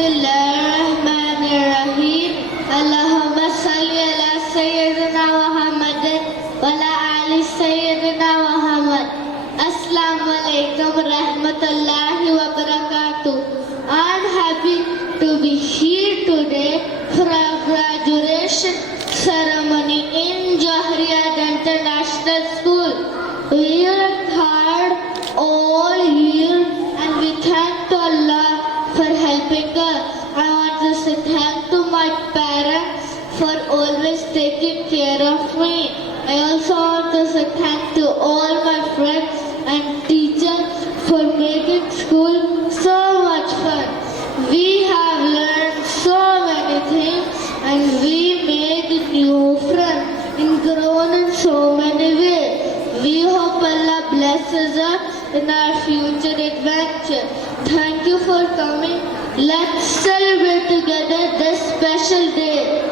Bismillahirrahmanirrahim. Allahumma salli ala Sayyidina Muhammadin wa ala ali Sayyidina Muhammad. Assalamu alaikum rahmatullahi wa barakatuh. I'm happy to be here today for our graduation ceremony in Jahriyat International School. We worked hard all year and we thank to Allah for helping us. I want to say thank to my parents for always taking care of me. I also want to say thank to all my friends and teachers for making school so much fun. We have learned so many things and we made new friends and grown in so many ways. We hope Allah blesses us in our future adventure. Thank you for coming. Let's celebrate together this special day.